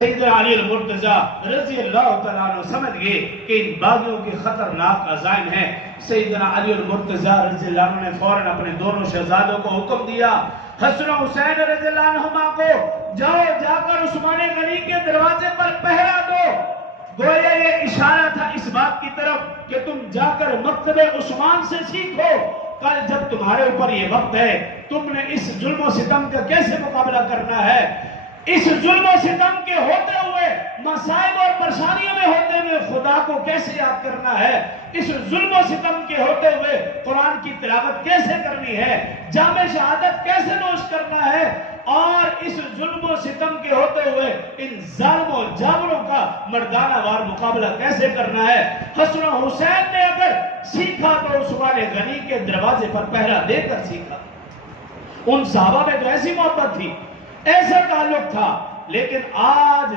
سیدنا علی المرتضی رضی اللہ تعالیٰ عنہ سمجھ گئے کہ ان باغیوں کی خطرناک عزائم ہیں۔ سیدنا علی المرتضی رضی اللہ عنہ نے فوراً اپنے دونوں شہزادوں کو حکم دیا، حسن و حسین رضی اللہ عنہما کو جاؤ جا کر عثمان غنی کے دروازے پر پہرا دو۔ گویا یہ اشارہ تھا اس بات کی طرف کہ تم جا کر مکتب عثمان سے سیکھو، کل جب تمہارے اوپر یہ وقت ہے تم نے اس ظلم و ستم کا کیسے مقابلہ کرنا ہے، اس ظلم و ستم کے ہوتے ہوئے مصائب اور پریشانیوں میں ہوتے ہوئے خدا کو کیسے یاد کرنا ہے، اس ظلم و ستم کے ہوتے ہوئے قرآن کی تلاوت کیسے کرنی ہے، جام شہادت کیسے نوش کرنا ہے، اور اس ظلم و ستم کے ہوتے ہوئے ان ظالم و جابروں کا مردانہ وار مقابلہ کیسے کرنا ہے۔ حسن و حسین نے اگر سیکھا تو عثمان غنی کے دروازے پر پہرا دے کر سیکھا۔ ان صحابہ میں تو ایسی محبت تھی، ایسا تعلق تھا، لیکن آج